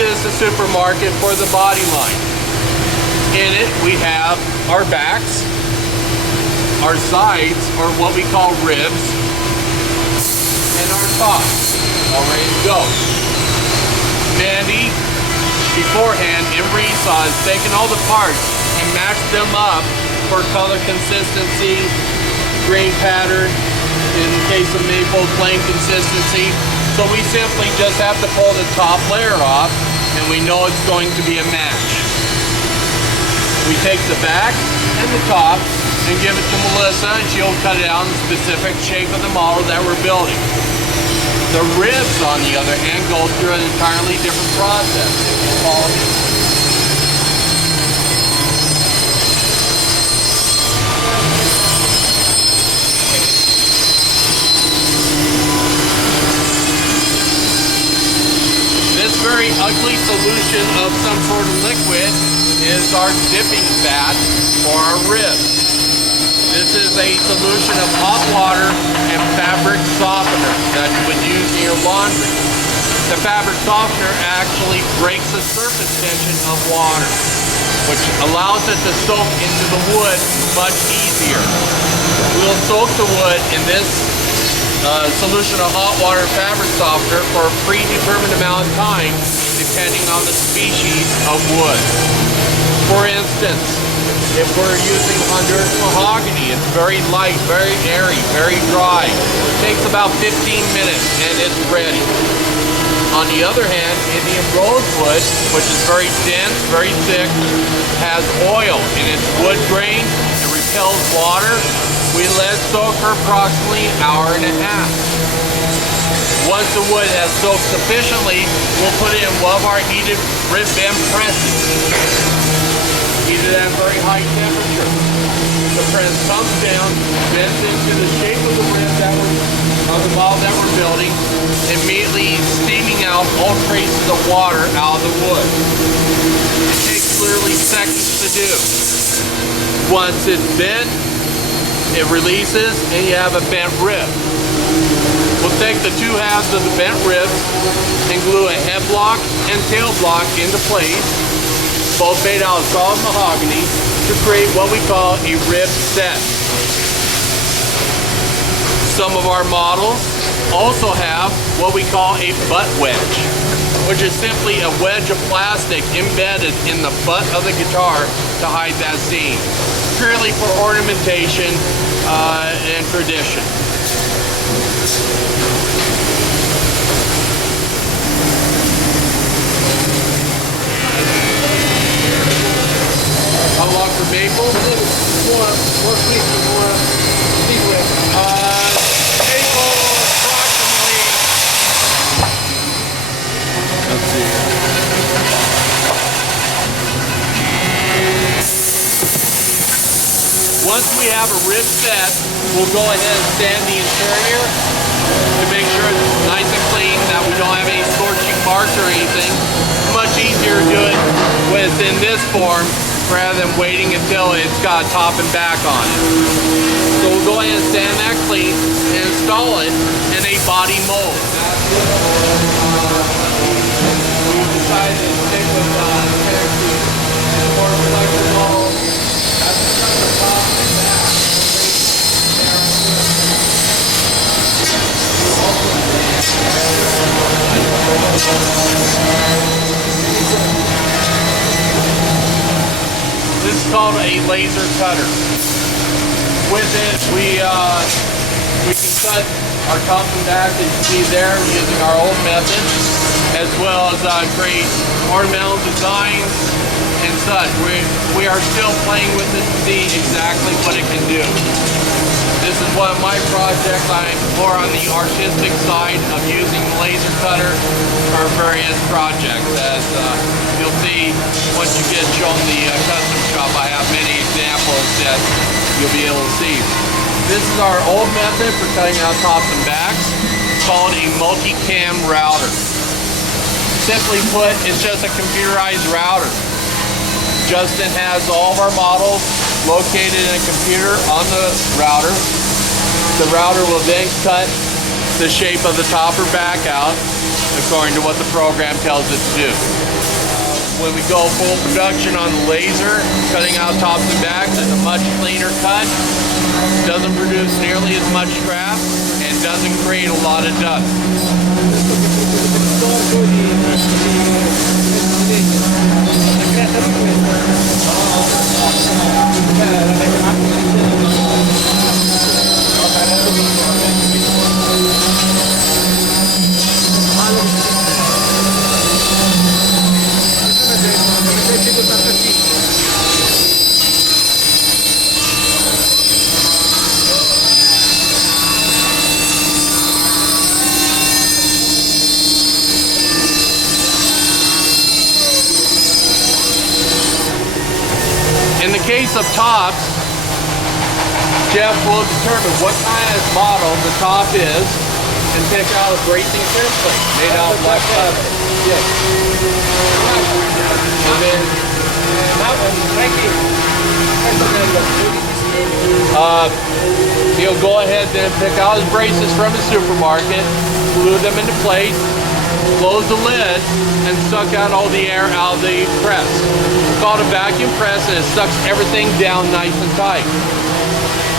is the supermarket for the body line. In it, we have our backs, our sides, or what we call ribs, and our tops, all ready to go. Mandy, beforehand, in resaw, has taken all the parts and matched them up for color consistency, grain pattern, in the case of maple, plain consistency. So we simply just have to pull the top layer off, and we know it's going to be a match. We take the back and the top and give it to Melissa, and she'll cut it out in the specific shape of the model that we're building. The ribs, on the other hand, go through an entirely different process. This very ugly solution of some sort of liquid is our dipping vat for our ribs. This is a solution of hot water and fabric softener that you would use in your laundry. The fabric softener actually breaks the surface tension of water, which allows it to soak into the wood much easier. We'll soak the wood in this solution of hot water fabric softener for a predetermined amount of time, depending on the species of wood. For instance, if we're using Honduras mahogany, it's very light, very airy, very dry. It takes about 15 minutes and it's ready. On the other hand, Indian rosewood, which is very dense, very thick, has oil in its wood grain. It repels water. We let it soak for approximately an hour and a half. Once the wood has soaked sufficiently, we'll put it in one of our heated rib bend presses. Heated at a very high temperature. The press comes down, bends into the shape of the rib of the model that we're building, immediately steaming out all traces of water out of the wood. It takes literally seconds to do. Once it's bent, it releases and you have a bent rib. We'll take the two halves of the bent ribs and glue a head block and tail block into place, both made out of solid mahogany, to create what we call a rib set. Some of our models also have what we call a butt wedge, which is simply a wedge of plastic embedded in the butt of the guitar to hide that seam, purely for ornamentation and tradition. How long for maple? More pieces, more sequence. Maple approximately. Let's see here. Once we have a rib set, we'll go ahead and sand the interior to make sure it's nice and clean, that we don't have any scorching marks or anything. It's much easier to do it when it's in this form, rather than waiting until it's got a top and back on it. So we'll go ahead and sand that clean and install it in a body mold. We decided to stick with more flexible. That's the top and back. This is called a laser cutter. With it, we can cut our top and back, as you see there, using our old method, as well as create ornamental designs and such. We are still playing with it to see exactly what it can do. This is one of my projects. I'm more on the artistic side of using laser cutter for various projects. As you'll see, once you get shown the custom shop, I have many examples that you'll be able to see. This is our old method for cutting out tops and backs. It's called a multi-cam router. Simply put, it's just a computerized router. Justin has all of our models located in a computer on the router. The router will then cut the shape of the top or back out according to what the program tells it to do. When we go full production on the laser, cutting out tops and backs, it's a much cleaner cut, doesn't produce nearly as much scrap, and doesn't create a lot of dust. In the case of tops, Jeff will determine what kind of model the top is and pick out a bracing template made out of black leather. Yes. And then he'll go ahead and pick out his braces from the supermarket, glue them into place, close the lid, and suck out all the air out of the press. It's called a vacuum press, and it sucks everything down nice and tight.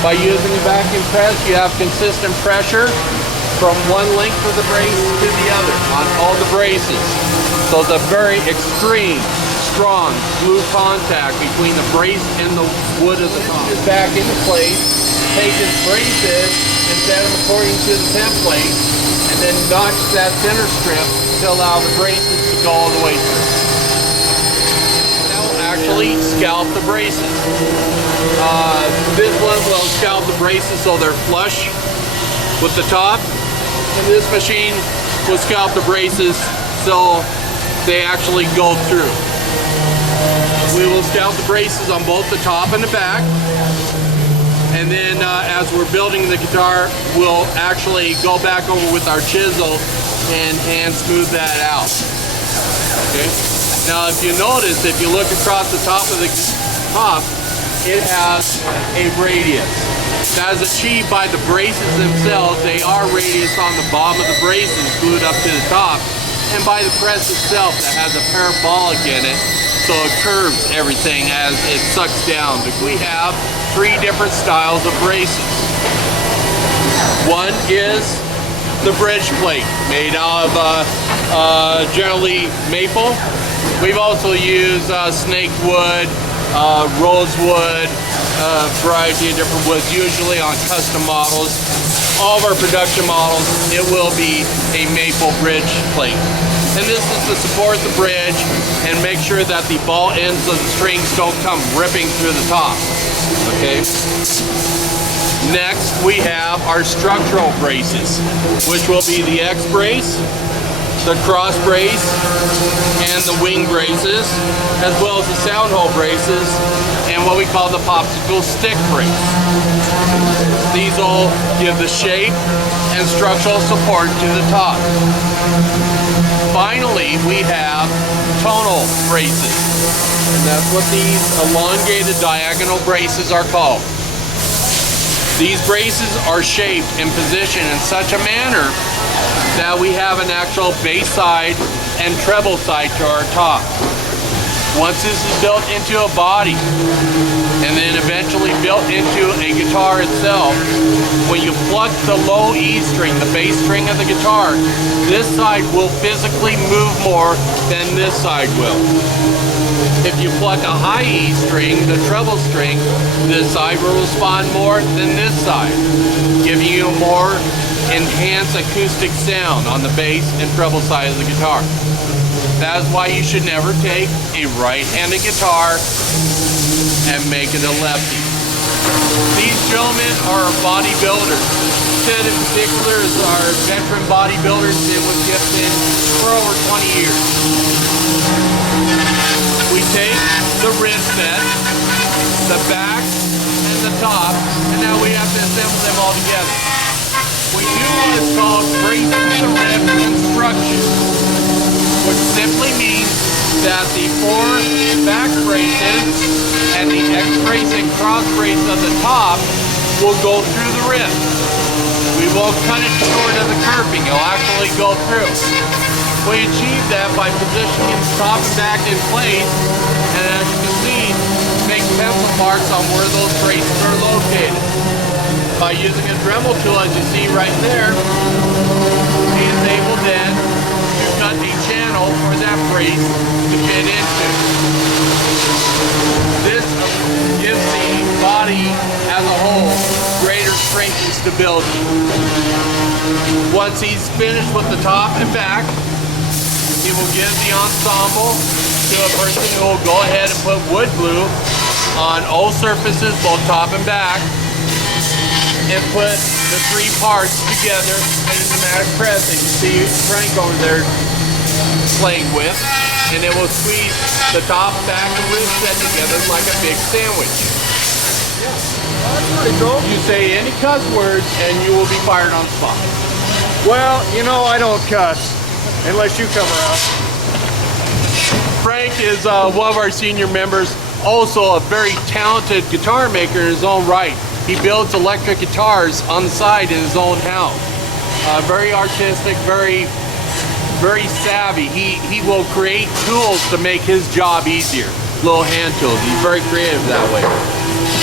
By using a vacuum press, you have consistent pressure from one length of the brace to the other on all the braces. So it's a very extreme, strong glue contact between the brace and the wood of the top. Put it back into place, take his braces and set them according to the template, and then notch that center strip to allow the braces to go all the way through. That will actually scalp the braces. This one will scalp the braces so they're flush with the top, and this machine will scalp the braces so they actually go through. We will scalp the braces on both the top and the back, and then as we're building the guitar, we'll actually go back over with our chisel and hand smooth that out. Okay. Now, if you notice, if you look across the top of the top, it has a radius. That is achieved by the braces themselves. They are radius on the bottom of the braces glued up to the top, and by the press itself that has a parabolic in it, so it curves everything as it sucks down. We have 3 different styles of braces. One is the bridge plate, made out of generally maple. We've also used snake wood, rosewood, variety of different woods, usually on custom models. All of our production models, it will be a maple bridge plate. And this is to support the bridge and make sure that the ball ends of the strings don't come ripping through the top. Okay. Next, we have our structural braces, which will be the X brace, the cross brace, and the wing braces, as well as the sound hole braces, and what we call the popsicle stick brace. These will give the shape and structural support to the top. Finally, we have tonal braces, and that's what these elongated diagonal braces are called. These braces are shaped and positioned in such a manner that we have an actual bass side and treble side to our top. Once this is built into a body and then eventually built into a guitar itself, when you pluck the low E string, the bass string of the guitar, this side will physically move more than this side will. If you pluck a high E string, the treble string, this side will respond more than this side, giving you a more enhanced acoustic sound on the bass and treble side of the guitar. That is why you should never take a right-handed guitar and make it a lefty. These gentlemen are bodybuilders. Ted in particular is our veteran bodybuilder, been with Gibson for over 20 years. We take the rib set, the back, and the top, and now we have to assemble them all together. We do what is called bracing the rib construction, which simply means that the 4 back braces and the X brace and cross brace of the top will go through the rib. We will cut it short of the curving. It'll actually go through. We achieve that by positioning the top and back in place, and as you can see, make pencil marks on where those braces are located. By using a Dremel tool, as you see right there, he is able then to cut a channel for that brace to fit into. This gives the body as a whole greater strength and stability. Once he's finished with the top and back, he will give the ensemble to a person who will go ahead and put wood glue on all surfaces, both top and back, and put the three parts together in a pneumatic press that you see Frank over there playing with, and it will squeeze the top, back, and rib set together like a big sandwich. Yeah, that's pretty cool. You say any cuss words and you will be fired on the spot. Well, you know I don't cuss unless you come around. Frank is one of our senior members, also a very talented guitar maker in his own right. He builds electric guitars on the side in his own house. Very artistic, very savvy. He will create tools to make his job easier. Little hand tools. He's very creative that way.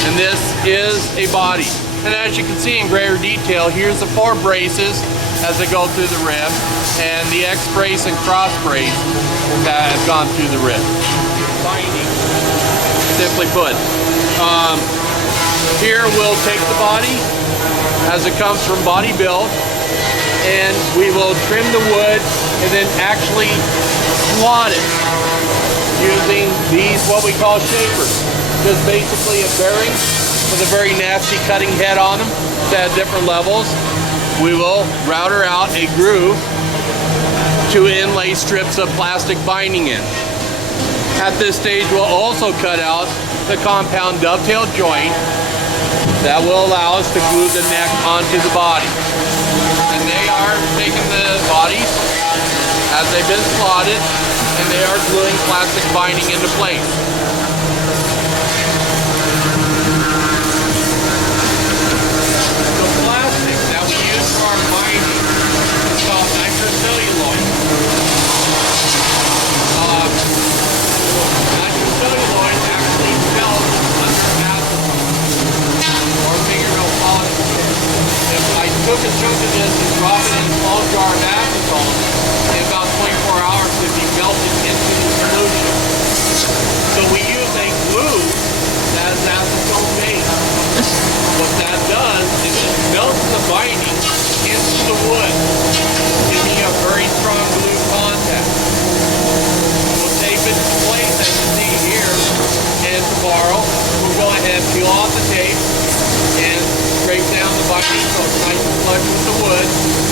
And this is a body. And as you can see in greater detail, here's the 4 braces as they go through the rib, and the X brace and cross brace that have gone through the rib. Binding, simply put. Here we'll take the body as it comes from body build, and we will trim the wood and then actually slot it using these what we call shapers. Just basically a bearing with a very nasty cutting head on them at different levels. We will router out a groove to inlay strips of plastic binding in. At this stage we'll also cut out the compound dovetail joint that will allow us to glue the neck onto the body. And they are taking the bodies as they've been slotted, and they are gluing plastic binding into place. The plastic that we use for our binding is called nitrocellulose. Nitrocellulose actually melts under acetone or fingernail polish. If I took a chunk of this and dropped it in a small jar of acetone, in about 24 hours it would be melted into the solution. So we use a glue that is acetone based. What that does is it melts the binding into the wood, giving a very strong glue contact. We'll tape it in place as you see here, and tomorrow we'll go ahead and peel off the tape and scrape down the binding so it's nice and flush with the wood,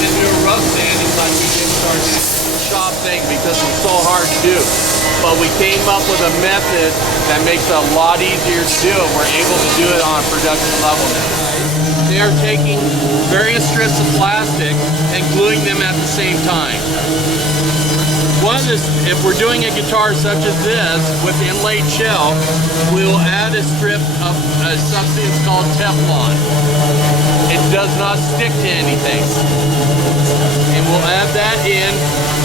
and do a rough sanding like we did with our shop thing because it's so hard to do. But we came up with a method that makes it a lot easier to do, and we're able to do it on a production level now. They are taking various strips of plastic and gluing them at the same time. One is, if we're doing a guitar such as this with inlaid shell, we will add a strip of a substance called Teflon. It does not stick to anything. And we'll add that in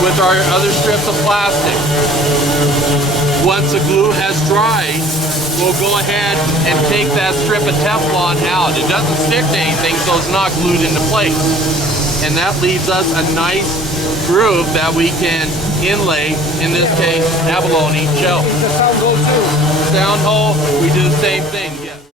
with our other strips of plastic. Once the glue has dried, we'll go ahead and take that strip of Teflon out. It doesn't stick to anything, so it's not glued into place. And that leaves us a nice groove that we can inlay, in this case, abalone shell. The sound hole too. Sound hole, we do the same thing, yes.